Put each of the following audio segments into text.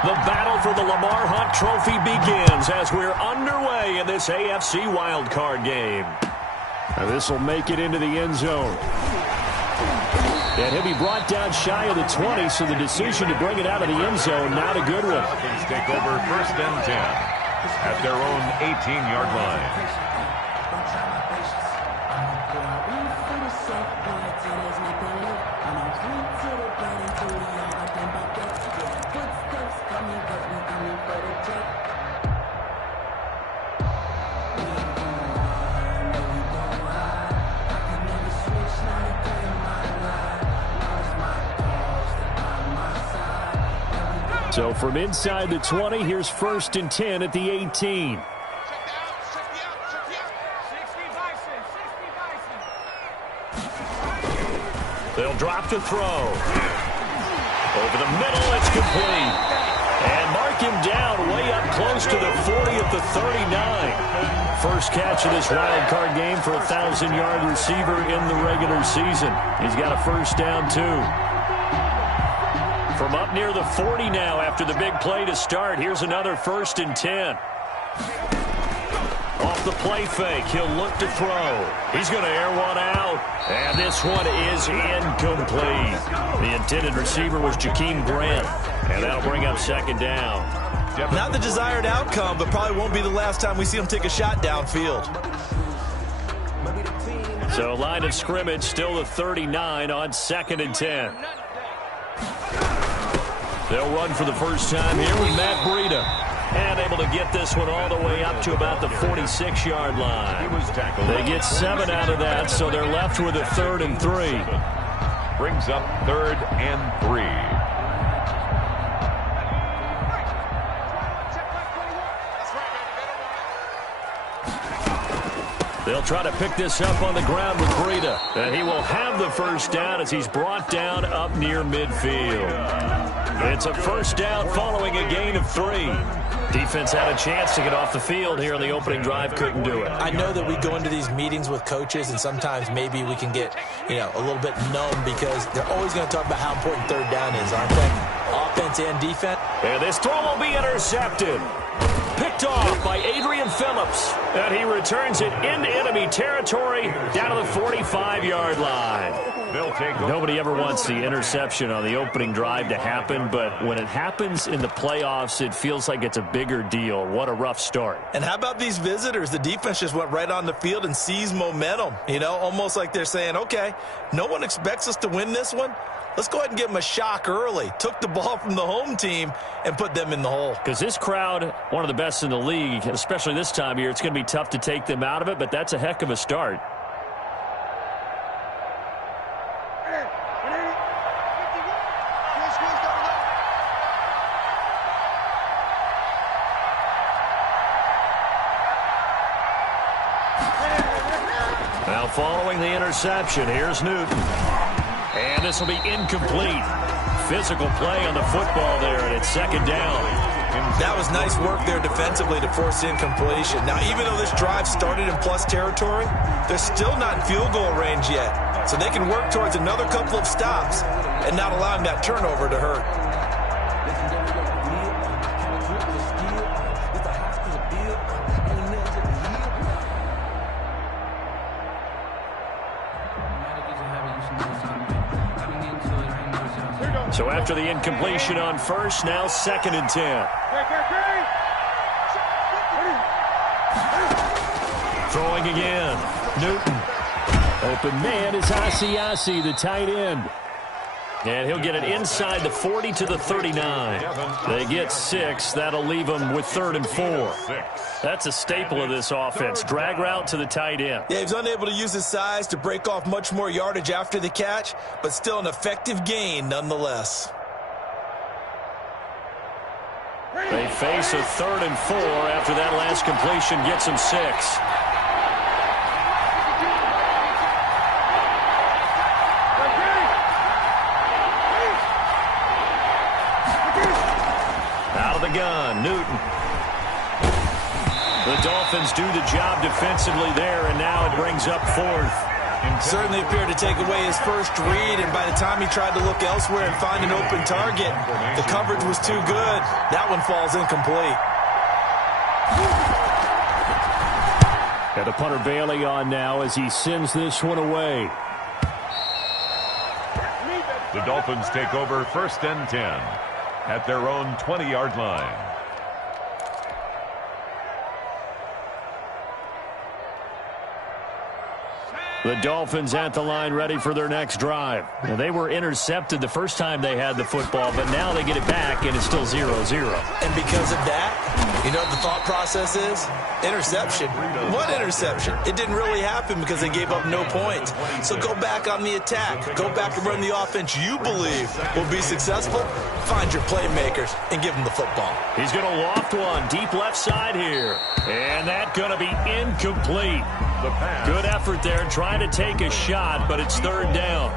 The battle for the Lamar Hunt Trophy begins as we're underway in this AFC wildcard game. This will make it into the end zone. And he'll be brought down shy of the 20, so the decision to bring it out of the end zone, not a good one. Falcons take over 1st and 10 at their own 18-yard line. So from inside the 20, here's 1st and 10 at the 18. They'll drop to throw. Over the middle, it's complete. And mark him down way up close to the 40 at the 39. First catch of this wild card game for a 1,000-yard receiver in the regular season. He's got a first down, too. From up near the 40 now after the big play to start. Here's another 1st and 10. Off the play fake, he'll look to throw. He's going to air one out. And this one is incomplete. The intended receiver was Jakeem Grant. And that'll bring up 2nd down. Not the desired outcome, but probably won't be the last time we see him take a shot downfield. So line of scrimmage still the 39 on 2nd and 10. They'll run for the first time here with Matt Breida. And able to get this one all the way up to about the 46-yard line. They get 7 out of that, so they're left with a 3rd and 3. Brings up 3rd and 3. They'll try to pick this up on the ground with Breida. And he will have the first down as he's brought down up near midfield. It's a first down following a gain of 3. Defense had a chance to get off the field here in the opening drive, couldn't do it. I know that we go into these meetings with coaches, and sometimes maybe we can get, a little bit numb because they're always going to talk about how important 3rd down is, aren't they? Offense and defense. And this throw will be intercepted. Picked off by Adrian Phillips. And he returns it into enemy territory down to the 45-yard line. Nobody ever wants the interception on the opening drive to happen, but when it happens in the playoffs, it feels like it's a bigger deal. What a rough start. And how about these visitors? The defense just went right on the field and seized momentum. Almost like they're saying, okay, no one expects us to win this one. Let's go ahead and give them a shock early. Took the ball from the home team and put them in the hole. Because this crowd, one of the best in the league, especially this time of year, it's going to be tough to take them out of it, but that's a heck of a start. Now following the interception, here's Newton. And this will be incomplete. Physical play on the football there, and it's 2nd down. That was nice work there defensively to force incompletion. Now, even though this drive started in plus territory, they're still not in field goal range yet. So they can work towards another couple of stops and not allowing that turnover to hurt. So after the incompletion on 1st, now 2nd and 10. Throwing again. Newton. Open man is Asiasi, the tight end. And he'll get it inside the 40 to the 39. They get 6. That'll leave them with 3rd and 4. That's a staple of this offense. Drag route to the tight end. Yeah, he's unable to use his size to break off much more yardage after the catch, but still an effective gain nonetheless. They face a 3rd and 4 after that last completion gets them 6. Gun, Newton. The Dolphins do the job defensively there, and now it brings up 4th. Certainly appeared to take away his first read, and by the time he tried to look elsewhere and find an open target, the coverage was too good. That one falls incomplete. And the punter Bailey on now as he sends this one away. The Dolphins take over 1st and 10 at their own 20-yard line. The Dolphins at the line ready for their next drive. Now, they were intercepted the first time they had the football, but now they get it back, and it's still 0-0. And because of that, you know what the thought process is? Interception. What interception? It didn't really happen because they gave up no points. So go back on the attack. Go back and run the offense you believe will be successful. Find your playmakers and give them the football. He's going to loft one deep left side here. And that's going to be incomplete. Good effort there trying to take a shot, but it's 3rd down.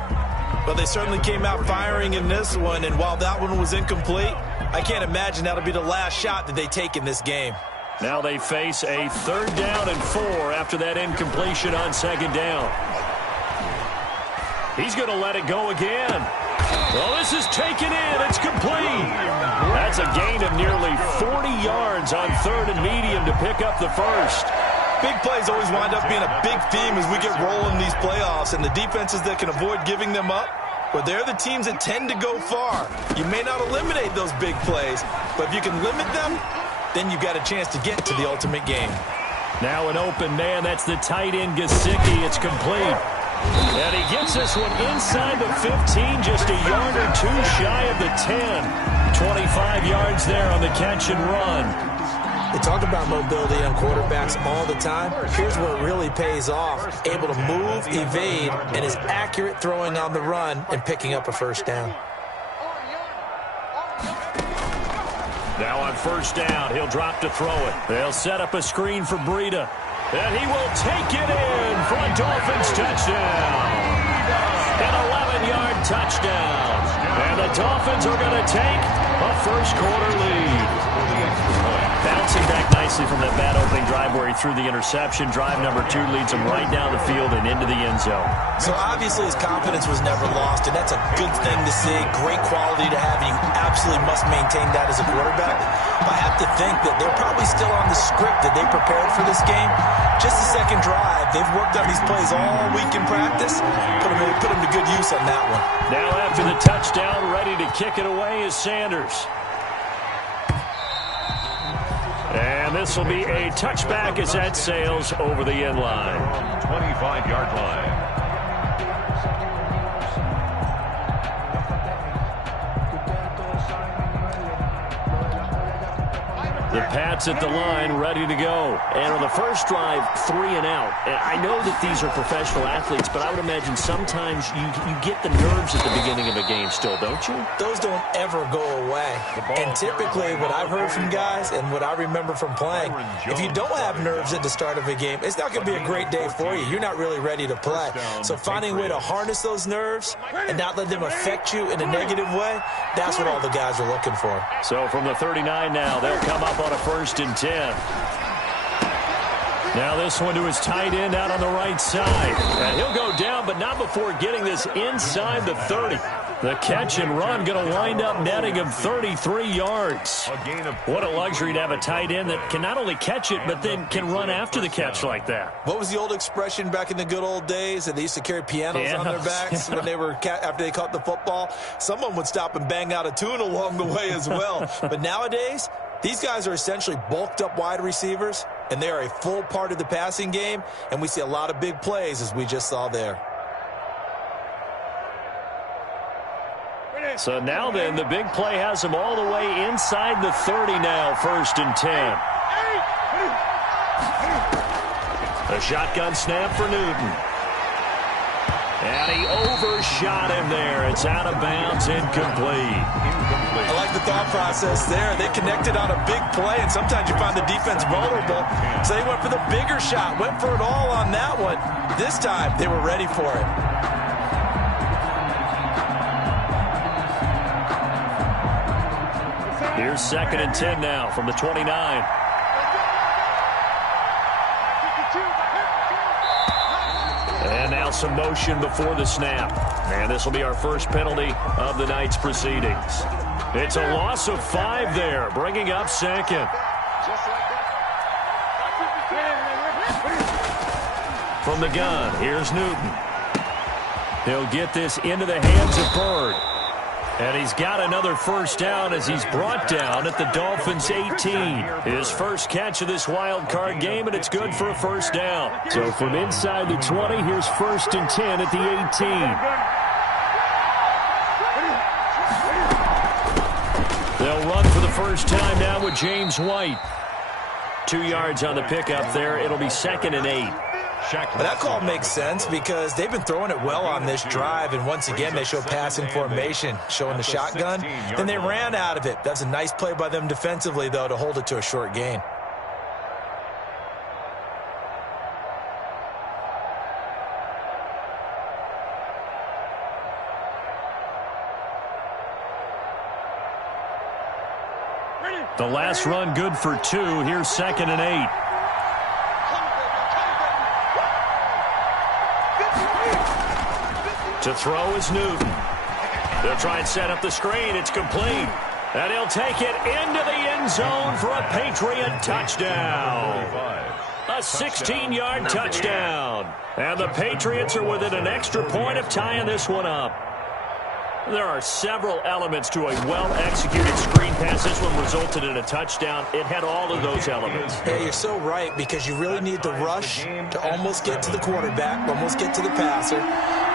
But they certainly came out firing in this one, and while that one was incomplete, I can't imagine that'll be the last shot that they take in this game. Now they face a 3rd down and 4 after that incompletion on 2nd down. He's going to let it go again. Well, this is taken in. It's complete. That's a gain of nearly 40 yards on 3rd and medium to pick up the first. Big plays always wind up being a big theme as we get rolling these playoffs, and the defenses that can avoid giving them up, well, they're the teams that tend to go far. You may not eliminate those big plays, but if you can limit them, then you've got a chance to get to the ultimate game. Now an open man. That's the tight end, Gesicki. It's complete. And he gets this one inside the 15, just a yard or two shy of the 10. 25 yards there on the catch and run. They talk about mobility on quarterbacks all the time. Here's where it really pays off. Able to move, evade, and is accurate throwing on the run and picking up a 1st down. Now on 1st down, he'll drop to throw it. They'll set up a screen for Breida. And he will take it in for a Dolphins touchdown. An 11-yard touchdown. And the Dolphins are going to take a first-quarter lead. Bouncing back nicely from that bad opening drive where he threw the interception. Drive number 2 leads him right down the field and into the end zone. So obviously his confidence was never lost, and that's a good thing to see. Great quality to have, and you absolutely must maintain that as a quarterback. But I have to think that they're probably still on the script that they prepared for this game. Just the 2nd drive. They've worked on these plays all week in practice. Put them to good use on that one. Now after the touchdown, ready to kick it away is Sanders. And this will be a touchback as that sails over the end line. 25-yard line. The Pats at the line, ready to go. And on the first drive, 3 and out. And I know that these are professional athletes, but I would imagine sometimes you get the nerves at the beginning of a game still, don't you? Those don't ever go away. And typically what I've heard from guys and what I remember from playing, if you don't have nerves at the start of a game, it's not going to be a great day for you. You're not really ready to play. So finding a way to harness those nerves and not let them affect you in a negative way, that's what all the guys are looking for. So from the 39 now, they'll come up on a 1st and 10. Now this one to his tight end out on the right side. And he'll go down, but not before getting this inside the 30. The catch and run going to wind up netting him 33 yards. What a luxury to have a tight end that can not only catch it, but then can run after the catch like that. What was the old expression back in the good old days? That they used to carry pianos on their backs when they were after they caught the football. Someone would stop and bang out a tune along the way as well. But nowadays, these guys are essentially bulked up wide receivers, and they are a full part of the passing game, and we see a lot of big plays as we just saw there. So now then, the big play has him all the way inside the 30 now, 1st and 10. A shotgun snap for Newton. And he overshot him there. It's out of bounds, incomplete. I like the thought process there. They connected on a big play, and sometimes you find the defense vulnerable. So they went for the bigger shot, went for it all on that one. This time, they were ready for it. Here's 2nd and 10 now from the 29. And now some motion before the snap. And this will be our first penalty of the night's proceedings. It's a loss of 5 there, bringing up second. From the gun, here's Newton. He'll get this into the hands of Bird. And he's got another first down as he's brought down at the Dolphins' 18. His first catch of this wild card game, and it's good for a first down. So from inside the 20, here's 1st and 10 at the 18. They'll run for the first time now with James White. 2 yards on the pickup there. It'll be 2nd and 8. Well, that call makes sense because they've been throwing it well on this drive, and once again they show passing formation, showing the shotgun. Then they ran out of it. That's a nice play by them defensively, though, to hold it to a short gain. The last run good for 2. Here's 2nd and 8. To throw is Newton. They'll try and set up the screen. It's complete. And he'll take it into the end zone for a Patriot touchdown. A 16-yard touchdown. And the Patriots are within an extra point of tying this one up. There are several elements to a well-executed screen pass. This one resulted in a touchdown. It had all of those elements. Yeah, you're so right, because you really need the rush to almost get to the quarterback, almost get to the passer.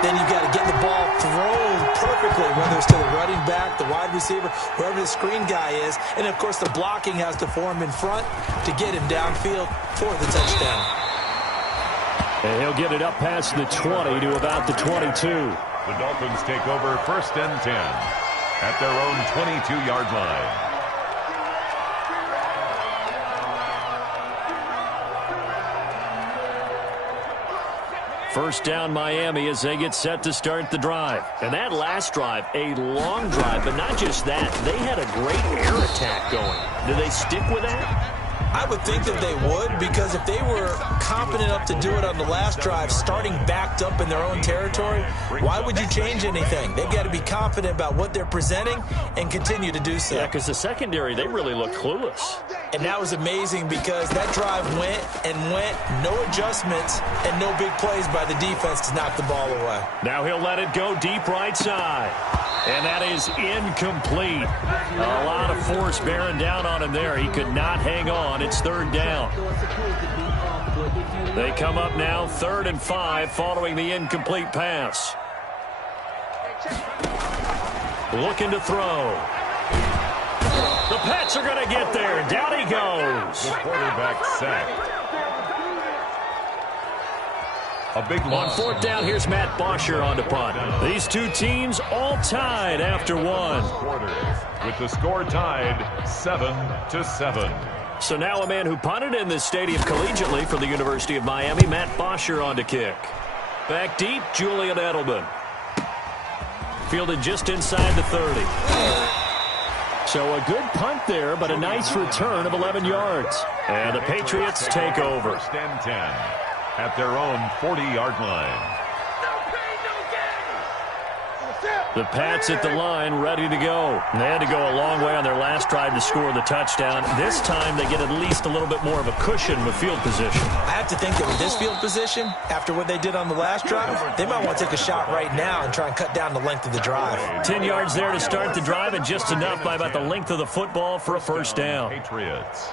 Then you've got to get the ball thrown perfectly, whether it's to the running back, the wide receiver, wherever the screen guy is. And, of course, the blocking has to form in front to get him downfield for the touchdown. And he'll get it up past the 20 to about the 22. The Dolphins take over 1st and 10 at their own 22-yard line. First down Miami as they get set to start the drive. And that last drive, a long drive, but not just that. They had a great air attack going. Do they stick with that? I would think that they would, because if they were confident enough to do it on the last drive, starting backed up in their own territory, why would you change anything? They've got to be confident about what they're presenting and continue to do so. Yeah, because the secondary, they really looked clueless. And that was amazing because that drive went and went, no adjustments and no big plays by the defense to knock the ball away. Now he'll let it go deep right side. And that is incomplete. A lot of force bearing down on him there. He could not hang on. It's 3rd down. They come up now 3rd and 5 following the incomplete pass. Looking to throw. The Pats are going to get there. Down he goes. The quarterback sacked. A big On loss. 4th down, here's Matt Bosher on the punt. These two teams all tied after 1. With the score tied 7-7. So now a man who punted in this stadium collegiately for the University of Miami, Matt Bosher on to kick. Back deep, Julian Edelman. Fielded just inside the 30. So a good punt there, but a nice return of 11 yards. And the Patriots take over. 1st and 10 at their own 40-yard line. The Pats at the line, ready to go. They had to go a long way on their last drive to score the touchdown. This time they get at least a little bit more of a cushion with field position. I have to think that with this field position, after what they did on the last drive, they might want to take a shot right now and try and cut down the length of the drive. 10 yards there to start the drive, and just enough by about the length of the football for a first down. Patriots.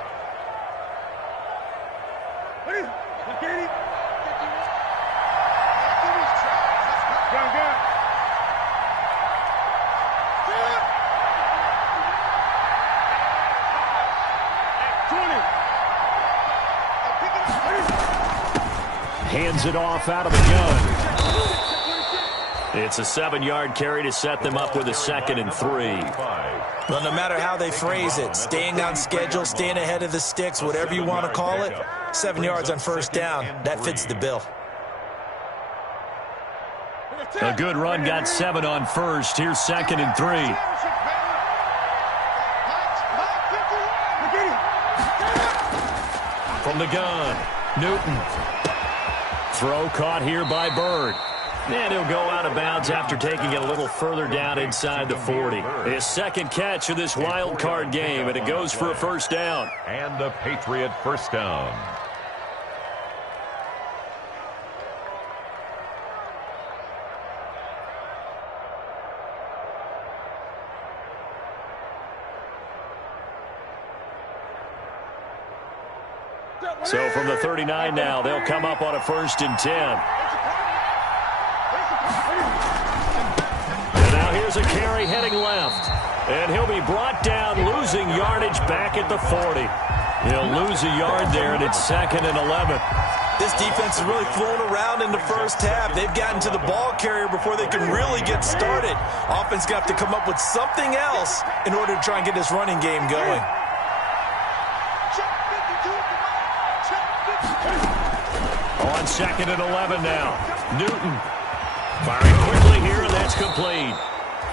Hands it off out of the gun. It's a 7-yard carry to set them up with a 2nd and 3. Well, no matter how they phrase it, staying on schedule, staying ahead of the sticks, whatever you want to call it, 7 yards on first down, that fits the bill. A good run got 7 on first. Here's 2nd and 3. From the gun, Newton. Throw caught here by Bird. And he'll go out of bounds after taking it a little further down inside the 40. His second catch of this wild card game, and it goes for a first down. And a Patriot first down. So from the 39 now, they'll come up on a 1st and 10. And now here's a carry heading left. And he'll be brought down, losing yardage back at the 40. He'll lose a yard there, and it's 2nd and 11. This defense has really flown around in the first half. They've gotten to the ball carrier before they can really get started. Offense got to come up with something else in order to try and get this running game going. On 2nd and 11 now. Newton firing quickly here, and that's complete.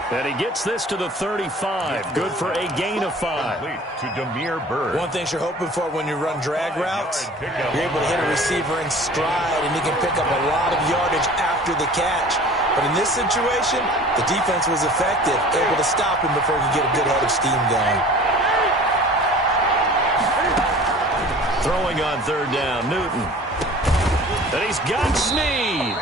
And he gets this to the 35. Good for a gain of 5. To Demir Bird. One thing you're hoping for when you run drag routes, you're able to hit a receiver in stride, and he can pick up a lot of yardage after the catch. But in this situation, the defense was effective, able to stop him before he could get a good head of steam going. Throwing on 3rd down, Newton. And he's got Snead.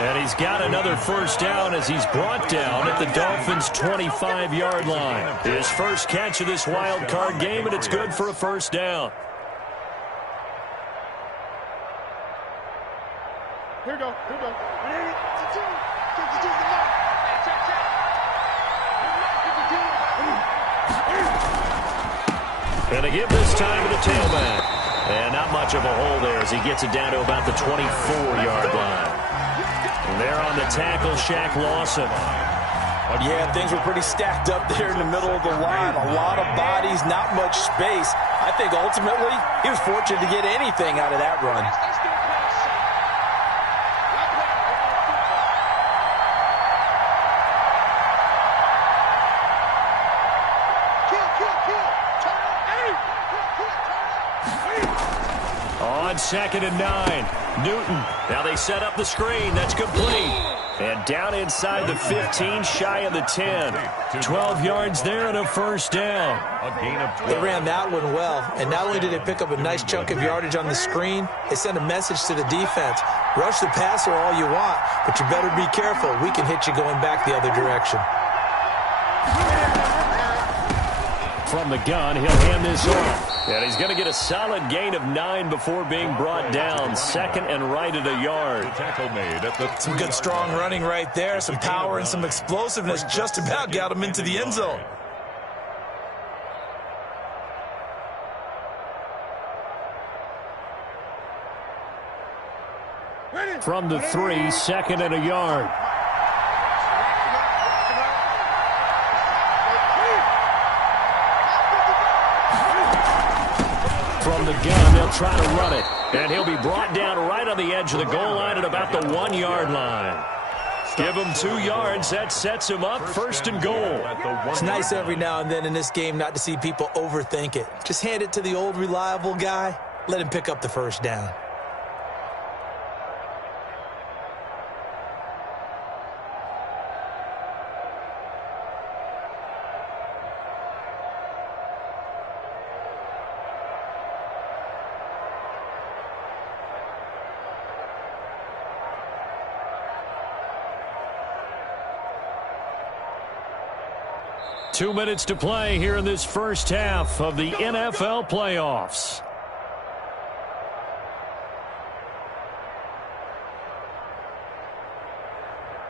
And he's got another first down as he's brought down at the Dolphins' 25-yard line. His first catch of this wild card game, and it's good for a first down. Here we go. And they give this time to the tailback. And not much of a hole there as he gets it down to about the 24-yard line. And there on the tackle, Shaq Lawson. Yeah, things were pretty stacked up there in the middle of the line. A lot of bodies, not much space. I think ultimately he was fortunate to get anything out of that run. On 2nd and 9, Newton. Now they set up the screen. That's complete. And down inside the 15, shy of the 10. 12 yards there and a first down. A gain of 12. They ran that one well, and not only did they pick up a nice chunk of yardage on the screen, they sent a message to the defense. Rush the passer all you want, but you better be careful. We can hit you going back the other direction. From the gun, he'll hand this off. And he's going to get a solid gain of 9 before being brought down. 2nd and right at a yard. The tackle made at the Some good strong running right there. Some power and some explosiveness just about got him into the end zone. From the 3, 2nd and a yard. From the gun, they'll try to run it. And he'll be brought down right on the edge of the goal line at about the 1-yard line. Give him 2 yards. That sets him up 1st and goal. It's nice every now and then in this game not to see people overthink it. Just hand it to the old reliable guy. Let him pick up the first down. Two minutes to play here in this first half of the NFL playoffs.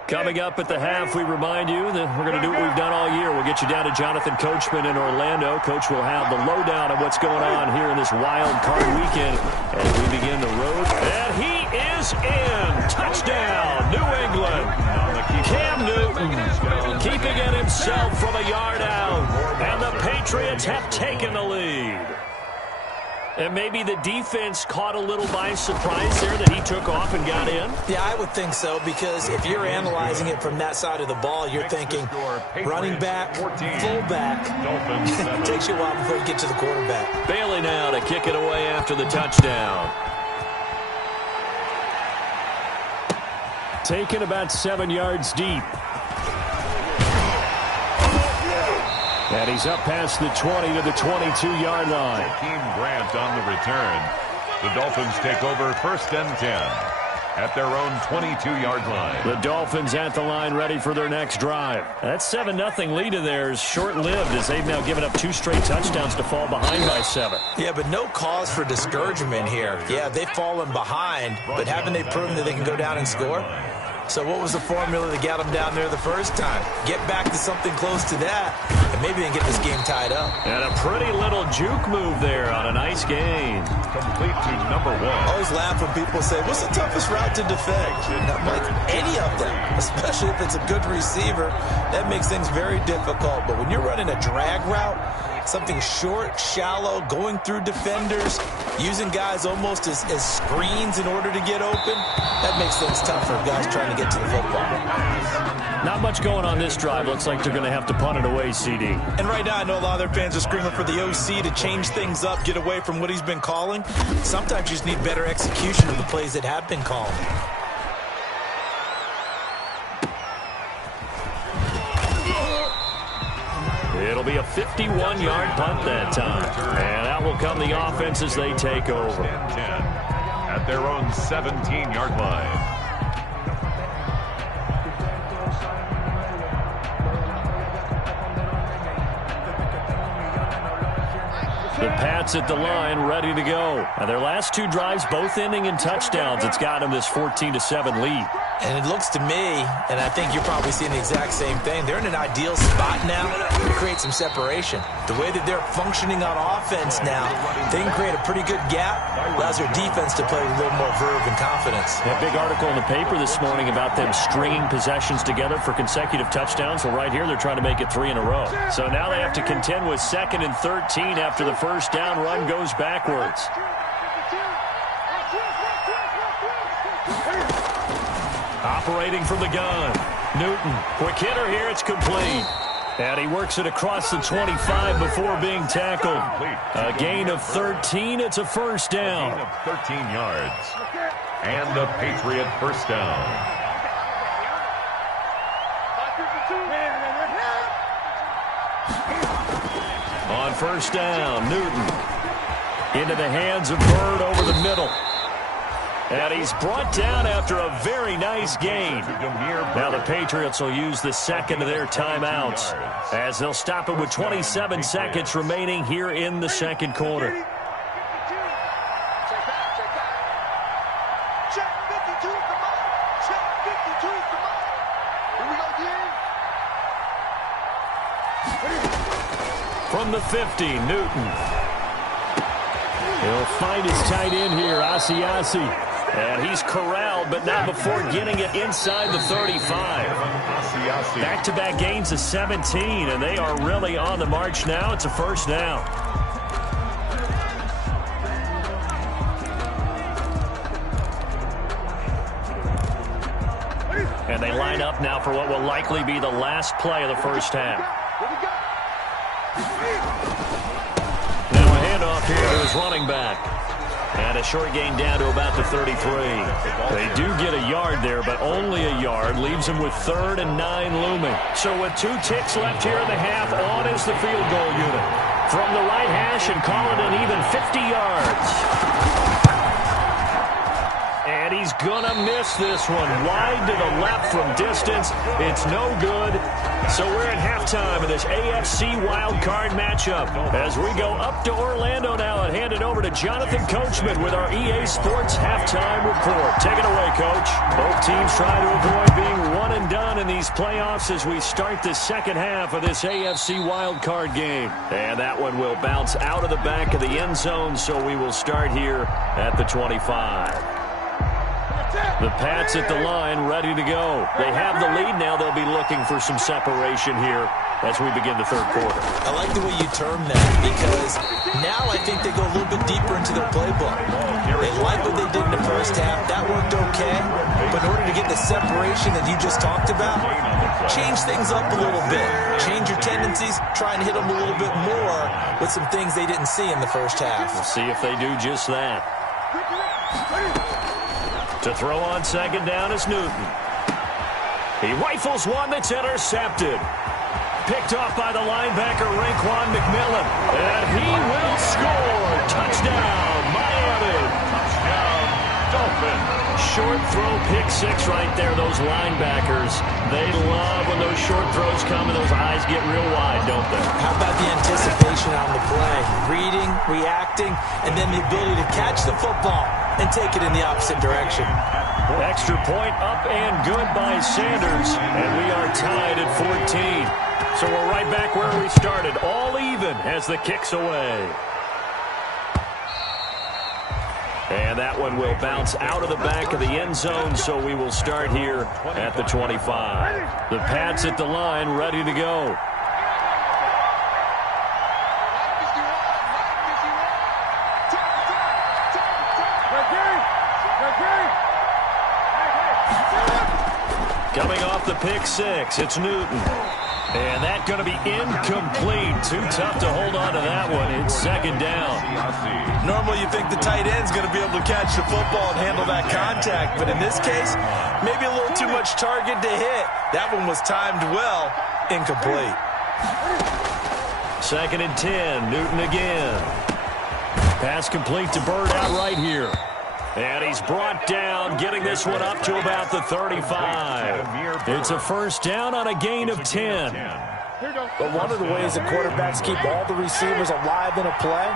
Coming up at the half, we remind you that we're going to do what we've done all year. We'll get you down to Jonathan Coachman in Orlando. Coach will have the lowdown of what's going on here in this wild card weekend as we begin the road. And he is in. Touchdown, New England. Cam Newton keeping it himself from a yard out. And the Patriots have taken the lead. And maybe the defense caught a little by surprise there that he took off and got in? Yeah, I would think so, because if you're analyzing it from that side of the ball, you're thinking running back, fullback. It takes you a while before you get to the quarterback. Bailey now to kick it away after the touchdown. taken about 7 yards deep. And he's up past the 20 to the 22-yard line. Hakeem Grant on the return. The Dolphins take over 1st and 10 at their own 22-yard line. The Dolphins at the line ready for their next drive. That 7-0 lead of theirs short-lived as they've now given up 2 straight touchdowns to fall behind by 7. Yeah, but no cause for discouragement here. Yeah, they've fallen behind, but haven't they proven that they can go down and score? So what was the formula that got them down there the first time? Get back to something close to that, and maybe they can get this game tied up. And a pretty little juke move there on a nice gain. Complete to number 1. I always laugh when people say, what's the toughest route to defend? And I'm like, any of them, especially if it's a good receiver. That makes things very difficult. But when you're running a drag route, something short, shallow, going through defenders, using guys almost as screens in order to get open, that makes things tough for guys trying to get to the football. Not much going on this drive. Looks like they're going to have to punt it away, CD. And right now, I know a lot of their fans are screaming for the OC to change things up, get away from what he's been calling. Sometimes you just need better execution of the plays that have been called. It'll be a 51-yard punt that time. And out will come the offense as they take over. 10 at their own 17-yard line. The Pats at the line, ready to go. And their last 2 drives, both ending in touchdowns. It's got them this 14-7 lead. And it looks to me, and I think you're probably seeing the exact same thing, they're in an ideal spot now to create some separation. The way that they're functioning on offense now, they can create a pretty good gap, allows their defense to play with a little more verve and confidence. That big article in the paper this morning about them stringing possessions together for consecutive touchdowns. Well, right here, they're trying to make it 3 in a row. So now they have to contend with 2nd and 13 after the first down run goes backwards. Operating from the gun. Newton, quick hitter here, it's complete. And he works it across the 25 before being tackled. A gain of 13, it's a first down. A gain of 13 yards. And a Patriot first down. On first down, Newton into the hands of Bird over the middle. And he's brought down after a very nice gain. Now the Patriots will use the second of their timeouts as they'll stop it with 27 seconds remaining here in the second quarter. From the 50, Newton. He'll find his tight end here, Asiasi. And he's corralled, but not before getting it inside the 35. Back-to-back gains of 17, and they are really on the march now. It's a first down. And they line up now for what will likely be the last play of the first half. Now a handoff here to his running back. And a short gain down to about the 33. They do get a yard there, but only a yard. Leaves them with 3rd and 9 looming. So with 2 ticks left here in the half, on is the field goal unit. From the right hash and call it an even 50 yards. And he's going to miss this one. Wide to the left from distance. It's no good. So we're at halftime of this AFC wildcard matchup as we go up to Orlando now and hand it over to Jonathan Coachman with our EA Sports halftime report. Take it away, Coach. Both teams trying to avoid being one and done in these playoffs as we start the second half of this AFC wildcard game. And that one will bounce out of the back of the end zone, so we will start here at the 25. The Pats at the line, ready to go. They have the lead now. They'll be looking for some separation here as we begin the third quarter. I like the way you term that because now I think they go a little bit deeper into their playbook. They like what they did in the first half. That worked okay. But in order to get the separation that you just talked about, change things up a little bit. Change your tendencies. Try and hit them a little bit more with some things they didn't see in the first half. We'll see if they do just that. To throw on second down is Newton. He rifles one that's intercepted. Picked off by the linebacker, Raekwon McMillan. And he will score. Touchdown, Miami. Touchdown, Dolphins. Short throw, pick six right there, those linebackers. They love when those short throws come and those eyes get real wide, don't they? How about the anticipation on the play? Reading, reacting, and then the ability to catch the football and take it in the opposite direction. Extra point up and good by Sanders. And we are tied at 14. So we're right back where we started, all even as the kick's away. And that one will bounce out of the back of the end zone, so we will start here at the 25. The Pats at the line, ready to go. Coming off the pick six, it's Newton. And that's going to be incomplete. Too tough to hold on to that one. It's second down. Normally you think the tight end's going to be able to catch the football and handle that contact. But in this case, maybe a little too much target to hit. That one was timed well. Incomplete. Second and 10. Newton again. Pass complete to Bird out right here. And he's brought down, getting this one up to about the 35. It's a first down on a gain of 10. But one of the ways that quarterbacks keep all the receivers alive in a play,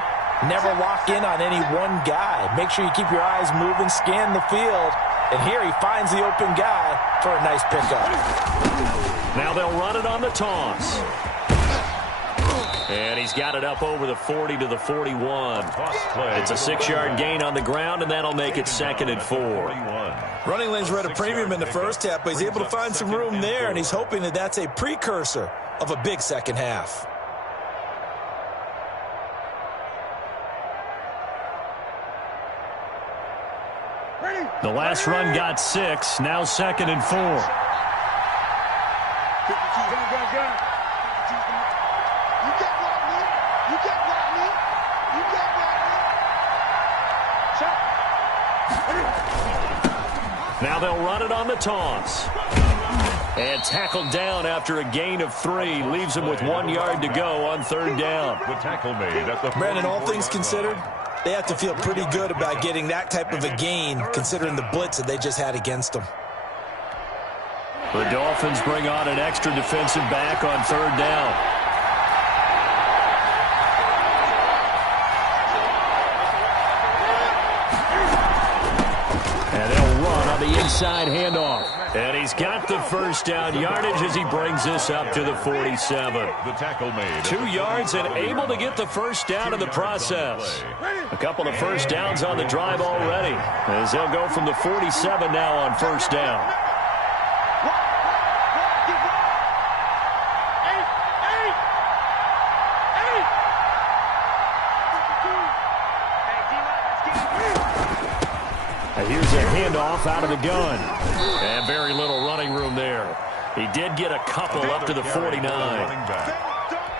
never lock in on any one guy. Make sure you keep your eyes moving, scan the field. And here he finds the open guy for a nice pickup. Now they'll run it on the toss. And he's got it up over the 40 to the 41. It's a 6-yard gain on the ground, and that'll make it second and 4. Running lanes were at a premium in the first half, but he's able to find some room there, and he's hoping that that's a precursor of a big second half. The last run got 6, now second and 4. Now they'll run it on the toss. And tackled down after a gain of 3. Leaves him with 1 yard to go on third down. The tackle made at the Brandon, all things considered, they have to feel pretty good about getting that type of a gain, considering the blitz that they just had against them. The Dolphins bring on an extra defensive back on third down. The inside handoff. And he's got the first down yardage as he brings this up to the 47. The tackle made. 2 yards and able to get the first down in the process. A couple of first downs on the drive already, as they'll go from the 47 now on first down. Here's a handoff out of the gun. And very little running room there. He did get a couple up to the 49.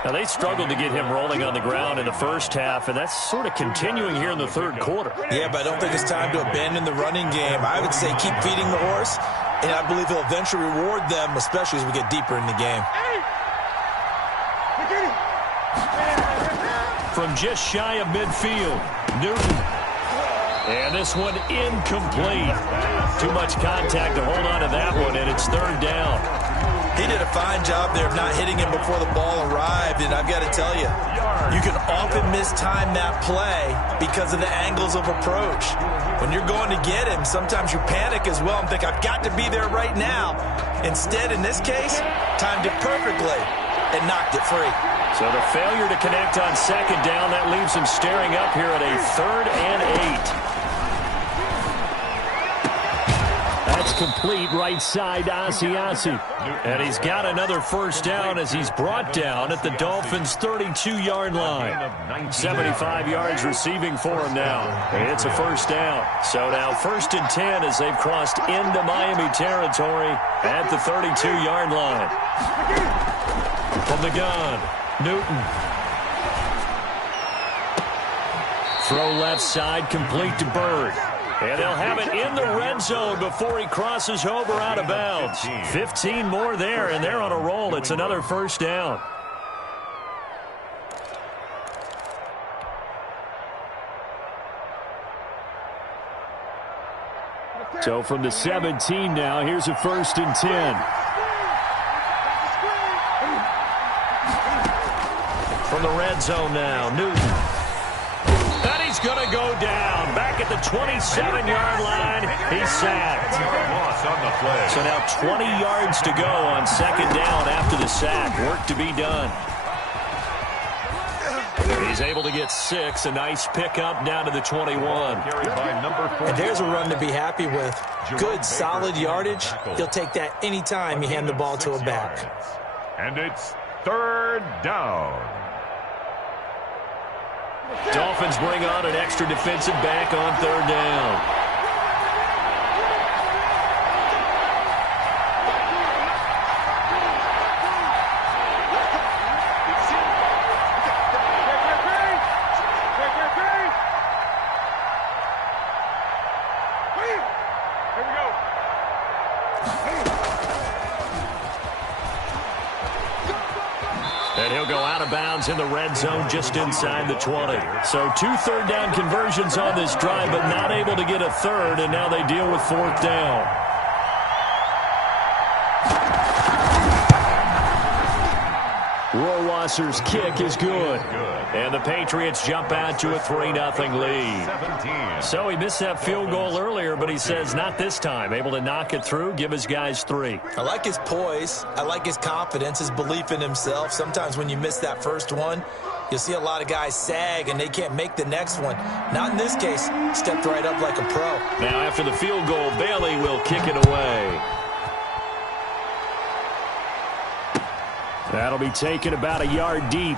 Now, they struggled to get him rolling on the ground in the first half, and that's sort of continuing here in the third quarter. Yeah, but I don't think it's time to abandon the running game. I would say keep feeding the horse, and I believe he'll eventually reward them, especially as we get deeper in the game. From just shy of midfield, Newton. And this one incomplete. Too much contact to hold on to that one, and it's third down. He did a fine job there of not hitting him before the ball arrived, and I've got to tell you, you can often mistime that play because of the angles of approach. When you're going to get him, sometimes you panic as well and think, I've got to be there right now. Instead, in this case, timed it perfectly and knocked it free. So the failure to connect on second down, that leaves him staring up here at a 3rd and 8. That's complete right side to Asiasi. And he's got another first down as he's brought down at the Dolphins' 32-yard line. 75 yards receiving for him now. And it's a first down. So now 1st and 10 as they've crossed into Miami territory at the 32-yard line. From the gun, Newton. Throw left side, complete to Bird. And they'll have it in the red zone before he crosses over out of bounds. 15 more there, and they're on a roll. It's another first down. So from the 17 now, here's a 1st and 10. From the red zone now, Newton. And he's going to go down. Back at the 27-yard line, he's sacked. Loss on the play. So now 20 yards to go on 2nd down after the sack. Work to be done. He's able to get 6. A nice pickup down to the 21. And there's a run to be happy with. Good, solid yardage. He'll take that anytime you hand the ball to a back. And it's 3rd down. Dolphins bring on an extra defensive back on 3rd down. And he'll go out of bounds in the red zone just inside the 20. So 2 3rd down conversions on this drive, but not able to get a 3rd, and now they deal with 4th down. Rohrwasser's kick is good. And the Patriots jump out to a 3-0 lead. So he missed that field goal earlier, but he says not this time. Able to knock it through, give his guys 3. I like his poise. I like his confidence, his belief in himself. Sometimes when you miss that first one, you'll see a lot of guys sag and they can't make the next one. Not in this case. Stepped right up like a pro. Now after the field goal, Bailey will kick it away. That'll be taken about a yard deep.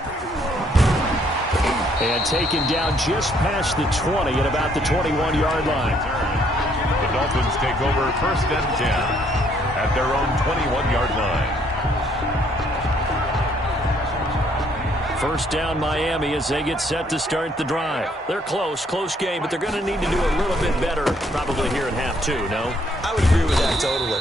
And taken down just past the 20 at about the 21-yard line. The Dolphins take over 1st and 10 at their own 21-yard line. 1st down Miami as they get set to start the drive. They're close game, but they're going to need to do a little bit better probably here in half 2, no? I would agree with that totally.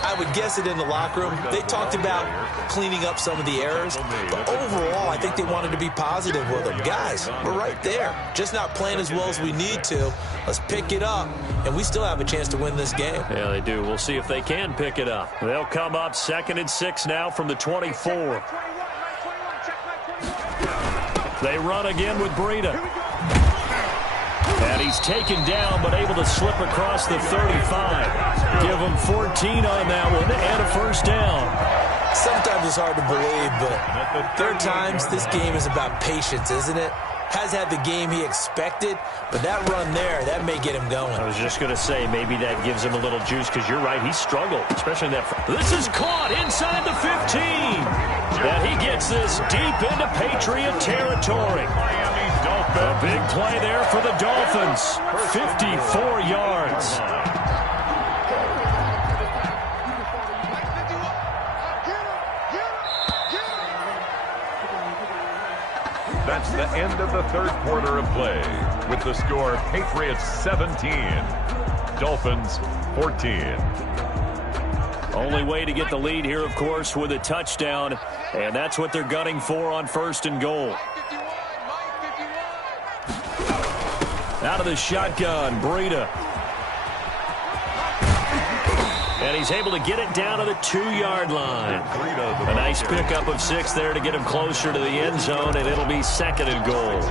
I would guess it in the locker room. They talked about cleaning up some of the errors, but overall, I think they wanted to be positive with them. Guys, we're right there. Just not playing as well as we need to. Let's pick it up, and we still have a chance to win this game. Yeah, they do. We'll see if they can pick it up. They'll come up 2nd and 6 now from the 24. They run again with Breida. And he's taken down, but able to slip across the 35. Give him 14 on that one and a 1st down. Sometimes it's hard to believe, but there are times this game is about patience, isn't it? Has had the game he expected, but that run there, that may get him going. I was just going to say, maybe that gives him a little juice, because you're right, he struggled, especially in that. This is caught inside the 15. And he gets this deep into Patriot territory. A big play there for the Dolphins. 54 yards. That's the end of the 3rd quarter of play. With the score, Patriots 17, Dolphins 14. Only way to get the lead here, of course, with a touchdown. And that's what they're gunning for on 1st and goal. Out of the shotgun, Breida. And he's able to get it down to the 2-yard line. A nice pickup of 6 there to get him closer to the end zone, and it'll be 2nd and goal.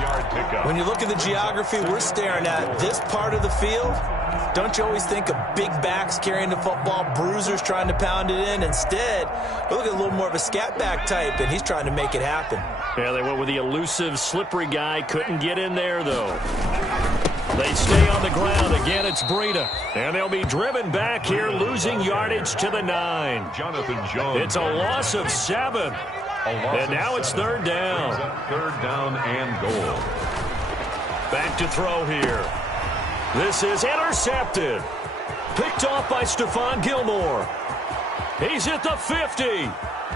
When you look at the geography we're staring at, this part of the field, don't you always think of big backs carrying the football, bruisers trying to pound it in? Instead, we look at a little more of a scat back type, and he's trying to make it happen. Yeah, they went with the elusive, slippery guy. Couldn't get in there, though. They stay on the ground. Again, it's Breida. And they'll be driven back here, losing yardage to the 9. Jonathan Jones. It's a loss of 7. And now it's 3rd down. 3rd down and goal. Back to throw here. This is intercepted. Picked off by Stephon Gilmore. He's at the 50.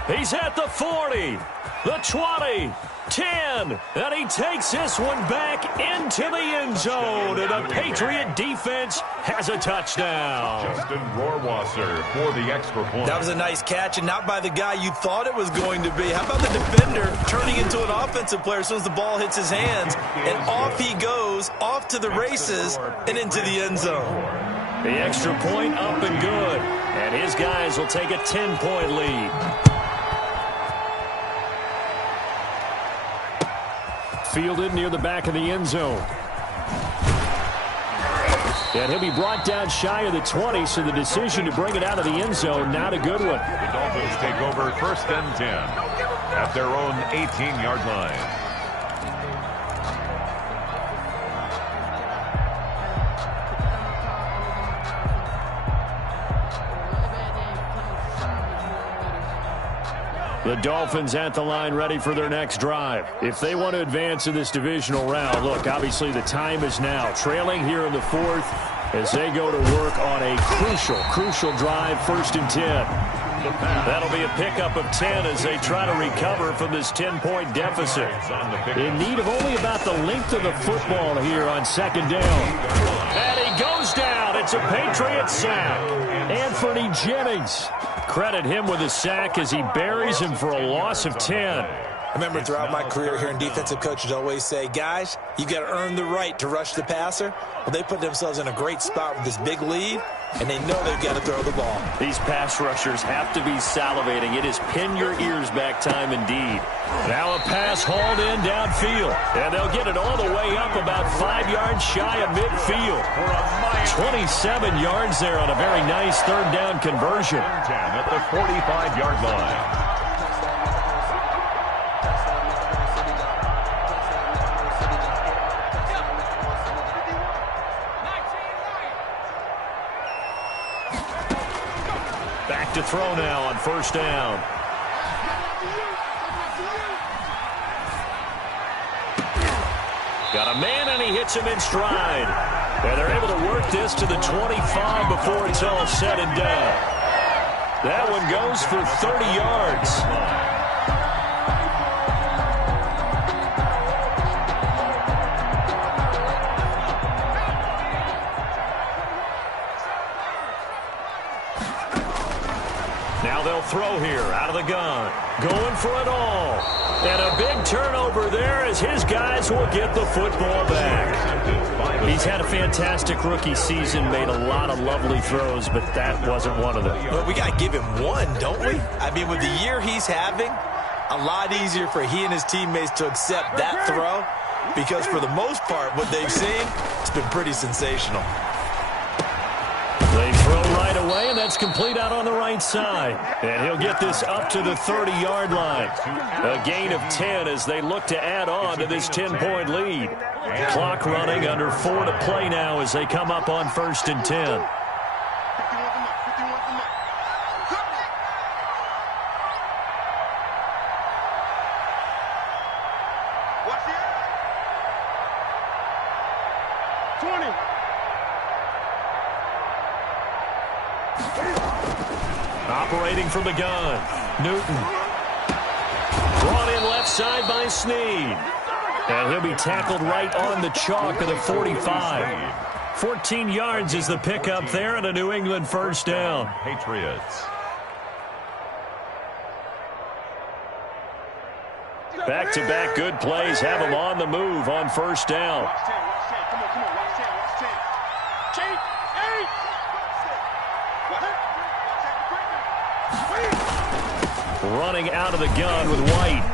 He's at the 40, the 20, 10, and he takes this one back into the end zone, and the Patriot defense has a touchdown. Justin Rohrwasser for the extra point. That was a nice catch, and not by the guy you thought it was going to be. How about the defender turning into an offensive player as soon as the ball hits his hands, and off he goes, off to the races, and into the end zone. The extra point up and good, and his guys will take a 10-point lead. Fielded near the back of the end zone. And he'll be brought down shy of the 20, so the decision to bring it out of the end zone, not a good one. The Dolphins take over 1st and 10 at their own 18-yard line. The Dolphins at the line ready for their next drive. If they want to advance in this divisional round, look, obviously the time is now. Trailing here in the 4th as they go to work on a crucial drive, 1st and 10. That'll be a pickup of 10 as they try to recover from this 10-point deficit. In need of only about the length of the football here on 2nd down. And he goes down. It's a Patriot sack. Anthony Jennings. Credit him with a sack as he buries him for a loss of 10. I remember throughout my career hearing defensive coaches always say, guys, you got to earn the right to rush the passer. Well, they put themselves in a great spot with this big lead, and they know they've got to throw the ball. These pass rushers have to be salivating. It is pin your ears back time indeed. Now a pass hauled in downfield, and they'll get it all the way up about 5 yards shy of midfield. 27 yards there on a very nice 3rd down conversion. 10 at the 45-yard line. Back to throw now on 1st down. Got a man, and he hits him in stride. And they're able to work this to the 25 before it's all said and done. That one goes for 30 yards. Now they'll throw here out of the gun. Going for it all. And a big turnover there as his guys will get the football back. He's had a fantastic rookie season, made a lot of lovely throws, but that wasn't one of them. Well, we got to give him one, don't we? I mean, with the year he's having, a lot easier for he and his teammates to accept that throw because for the most part, what they've seen, it's been pretty sensational. They throw right away, and that's complete out on the right side. And he'll get this up to the 30-yard line. A gain of 10 as they look to add on to this 10-point lead. Clock running, under 4 to play now as they come up on 1st and 10. Operating from the gun, Newton. Brought in left side by Snead. And he'll be tackled right on the chalk of the 45. 14 yards is the pickup there, and a New England 1st down. Patriots. Back-to-back good plays have him on the move on 1st down. Running out of the gun with White.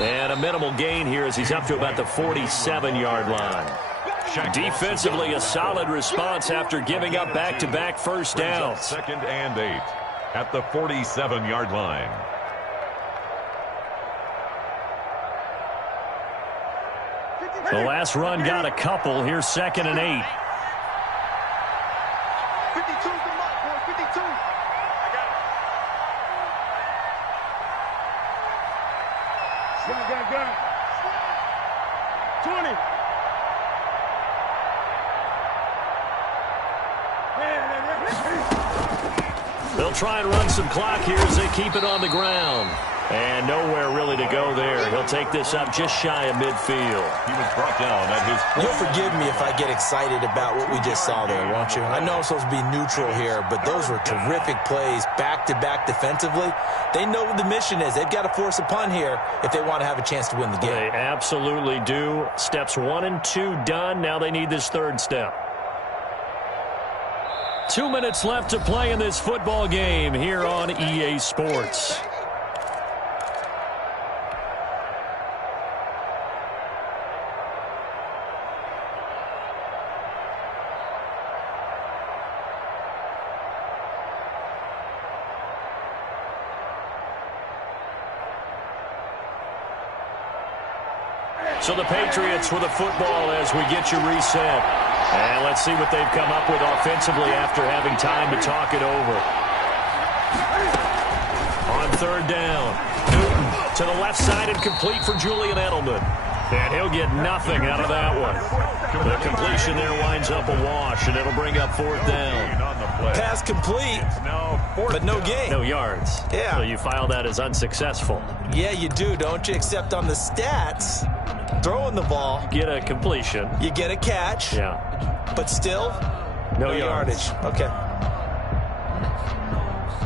And a minimal gain here as he's up to about the 47-yard line. Defensively, a solid response after giving up back-to-back 1st downs. 2nd and 8 at the 47-yard line. The last run got a couple. Here's 2nd and 8. 52's the mark, boy. 52. I got it. Gun. 20. They'll try and run some clock here as they keep it on the ground. And nowhere really to go there. He'll take this up just shy of midfield. He was brought down at his... You'll forgive me if I get excited about what we just saw there, won't you? I know I'm supposed to be neutral here, but those were terrific plays back-to-back defensively. They know what the mission is. They've got to force a punt here if they want to have a chance to win the game. They absolutely do. Steps 1 and 2 done. Now they need this third step. 2 minutes left to play in this football game here on EA Sports. So the Patriots with the football as we get you reset. And let's see what they've come up with offensively after having time to talk it over. On third down, Newton to the left side and complete for Julian Edelman. And he'll get nothing out of that one. The completion there winds up a wash, and it'll bring up fourth down. Pass complete, but no gain. No yards. Yeah. So you file that as unsuccessful. Yeah, you do, don't you? Except on the stats, throwing the ball. Get a completion. You get a catch. Yeah. But still, no yardage. Okay.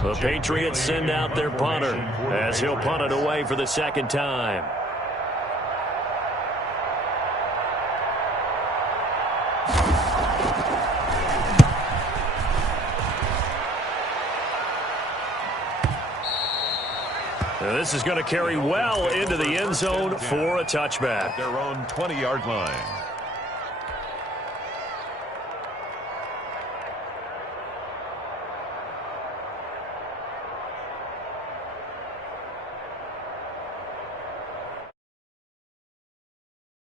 The Patriots send out their punter as he'll punt it away for the second time. This is going to carry well into the end zone for a touchback. At their own 20-yard line.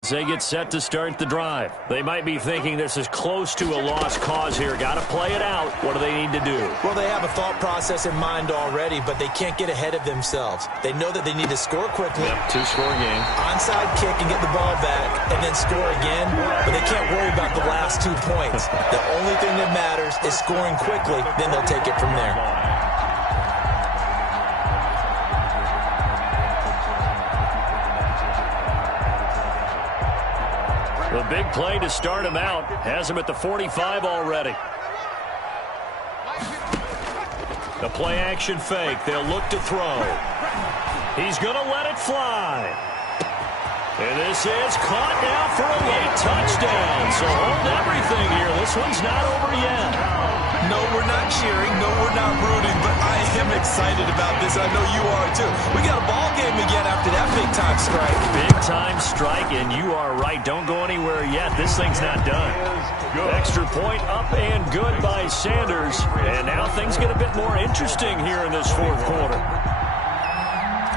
They get set to start the drive. They might be thinking this is close to a lost cause here. Got to play it out. What do they need to do? Well, they have a thought process in mind already, but they can't get ahead of themselves. They know that they need to score quickly. Yep, two-score game. Onside kick and get the ball back, and then score again. But they can't worry about the last 2 points. The only thing that matters is scoring quickly. Then they'll take it from there. The big play to start him out has him at the 45 already. The play-action fake. They'll look to throw. He's going to let it fly. And this is caught now for a late touchdown. So hold everything here. This one's not over yet. No, we're not cheering. No, we're not rooting. But I am excited about this. I know you are, too. We got a ball game again after that big-time strike. Big-time strike, and you are right. Don't go anywhere yet. This thing's not done. Extra point up and good by Sanders. And now things get a bit more interesting here in this fourth quarter.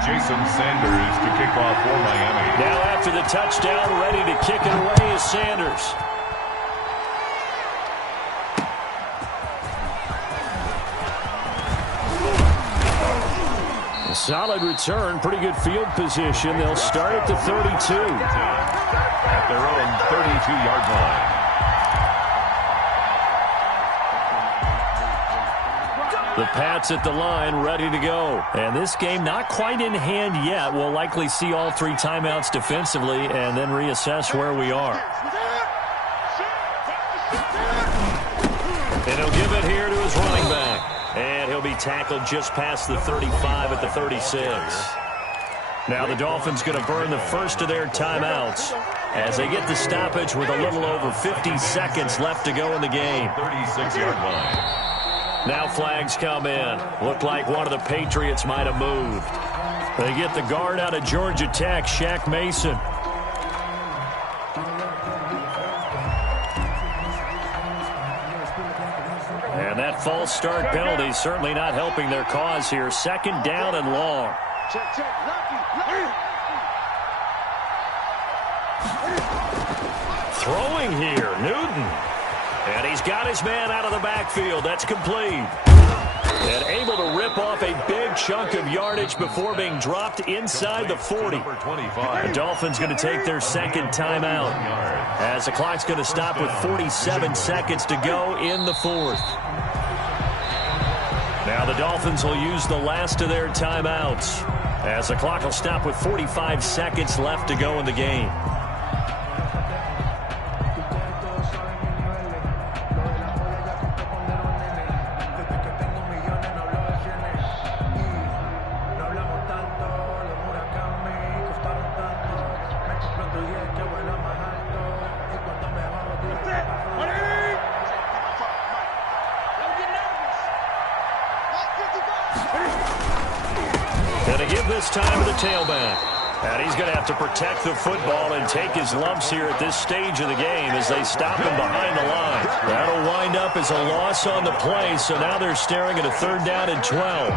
Jason Sanders to kick off for Miami. Now after the touchdown, ready to kick it away is Sanders. A solid return, pretty good field position. They'll start at the 32. At their own 32-yard line. The Pats at the line, ready to go. And this game not quite in hand yet. We'll likely see all 3 timeouts defensively and then reassess where we are. And he'll give it here to his running back. And he'll be tackled just past the 35 at the 36. Now the Dolphins going to burn the first of their timeouts as they get the stoppage with a little over 50 seconds left to go in the game. 36-yard line. Now flags come in. Looked like one of the Patriots might have moved. They get the guard out of Georgia Tech, Shaq Mason. And that false start penalty certainly not helping their cause here. Second down and long. Throwing here, Newton. And he's got his man out of the backfield. That's complete. And able to rip off a big chunk of yardage before being dropped inside the 40. The Dolphins going to take their second timeout as the clock's going to stop with 47 seconds to go in the fourth. Now the Dolphins will use the last of their timeouts as the clock will stop with 45 seconds left to go in the game. Going to give this time to the tailback. And he's going to have to protect the football and take his lumps here at this stage of the game as they stop him behind the line. That'll wind up as a loss on the play, so now they're staring at a 3rd down and 12.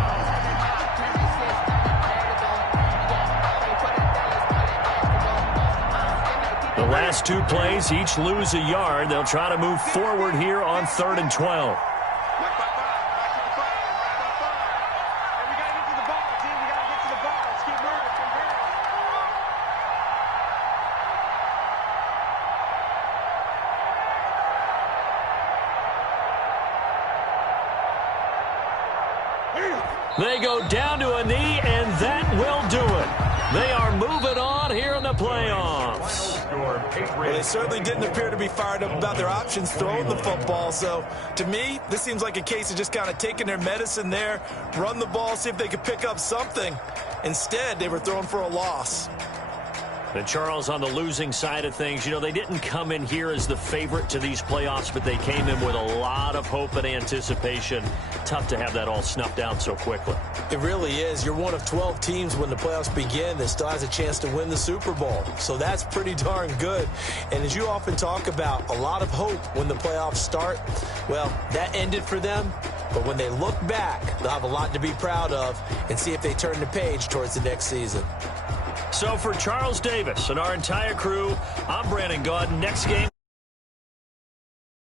The last 2 plays, each lose a yard. They'll try to move forward here on 3rd and 12. They go down to a knee, and that will do it. They are moving on here in the playoffs. Well, they certainly didn't appear to be fired up about their options throwing the football. So, to me, this seems like a case of just kind of taking their medicine there, run the ball, see if they could pick up something. Instead, they were throwing for a loss. And Charles, on the losing side of things, you know, they didn't come in here as the favorite to these playoffs, but they came in with a lot of hope and anticipation. Tough to have that all snuffed out so quickly. It really is. You're one of 12 teams when the playoffs begin that still has a chance to win the Super Bowl. So that's pretty darn good. And as you often talk about, a lot of hope when the playoffs start. Well, that ended for them. But when they look back, they'll have a lot to be proud of and see if they turn the page towards the next season. So for Charles Davis and our entire crew, I'm Brandon Gaudin. Next game.